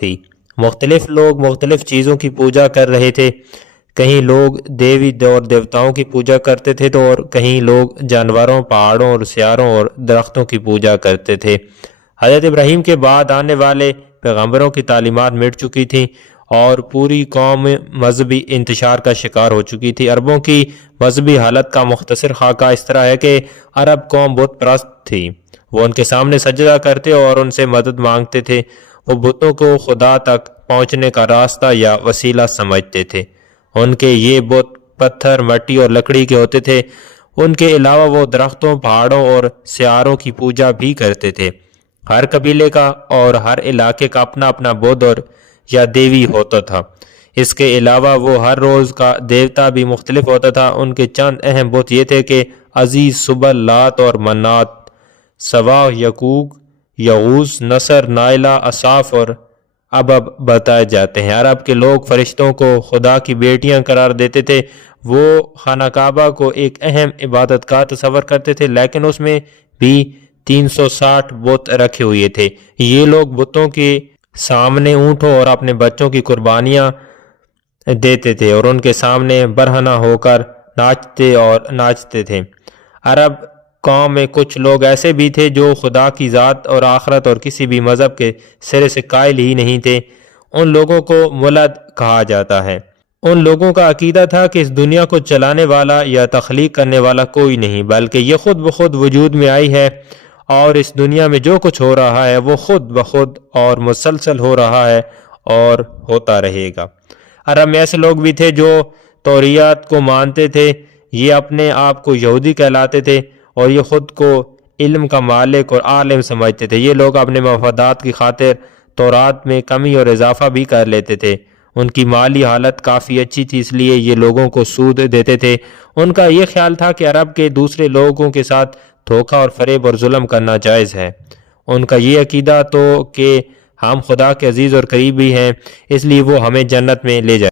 تھی۔ مختلف لوگ مختلف چیزوں کی پوجا کر رہے تھے۔ کہیں لوگ دیوی اور دیوتاؤں کی پوجا کرتے تھے تو اور کہیں لوگ جانوروں، پہاڑوں اور سیاروں اور درختوں کی پوجا کرتے تھے۔ حضرت ابراہیم کے بعد آنے والے پیغمبروں کی تعلیمات مٹ چکی تھیں اور پوری قوم مذہبی انتشار کا شکار ہو چکی تھی۔ عربوں کی مذہبی حالت کا مختصر خاکہ اس طرح ہے کہ عرب قوم بت پرست تھی۔ وہ ان کے سامنے سجدہ کرتے اور ان سے مدد مانگتے تھے۔ وہ بتوں کو خدا تک پہنچنے کا راستہ یا وسیلہ سمجھتے تھے۔ ان کے یہ بت پتھر، مٹی اور لکڑی کے ہوتے تھے۔ ان کے علاوہ وہ درختوں، پہاڑوں اور سیاروں کی پوجا بھی کرتے تھے۔ ہر قبیلے کا اور ہر علاقے کا اپنا اپنا بدھ اور یا دیوی ہوتا تھا۔ اس کے علاوہ وہ ہر روز کا دیوتا بھی مختلف ہوتا تھا۔ ان کے چند اہم بت یہ تھے کہ عزیز، سبل، لات اور منات، سوا، یقوق، یغوث، نصر، نائلہ، اصاف اور ابب بتائے جاتے ہیں۔ عرب کے لوگ فرشتوں کو خدا کی بیٹیاں قرار دیتے تھے۔ وہ خانہ کعبہ کو ایک اہم عبادت کا تصور کرتے تھے، لیکن اس میں بھی 360 بت رکھے ہوئے تھے۔ یہ لوگ بتوں کے سامنے اونٹوں اور اپنے بچوں کی قربانیاں دیتے تھے اور ان کے سامنے برہنہ ہو کر ناچتے تھے۔ عرب قوم میں کچھ لوگ ایسے بھی تھے جو خدا کی ذات اور آخرت اور کسی بھی مذہب کے سرے سے قائل ہی نہیں تھے۔ ان لوگوں کو ملد کہا جاتا ہے۔ ان لوگوں کا عقیدہ تھا کہ اس دنیا کو چلانے والا یا تخلیق کرنے والا کوئی نہیں، بلکہ یہ خود بخود وجود میں آئی ہے اور اس دنیا میں جو کچھ ہو رہا ہے وہ خود بخود اور مسلسل ہو رہا ہے اور ہوتا رہے گا۔ عرب میں ایسے لوگ بھی تھے جو توریات کو مانتے تھے۔ یہ اپنے آپ کو یہودی کہلاتے تھے اور یہ خود کو علم کا مالک اور عالم سمجھتے تھے۔ یہ لوگ اپنے مفادات کی خاطر تورات میں کمی اور اضافہ بھی کر لیتے تھے۔ ان کی مالی حالت کافی اچھی تھی، اس لیے یہ لوگوں کو سود دیتے تھے۔ ان کا یہ خیال تھا کہ عرب کے دوسرے لوگوں کے ساتھ دھوکہ اور فریب اور ظلم کرنا جائز ہے۔ ان کا یہ عقیدہ تو کہ ہم خدا کے عزیز اور قریبی ہیں، اس لیے وہ ہمیں جنت میں لے جائے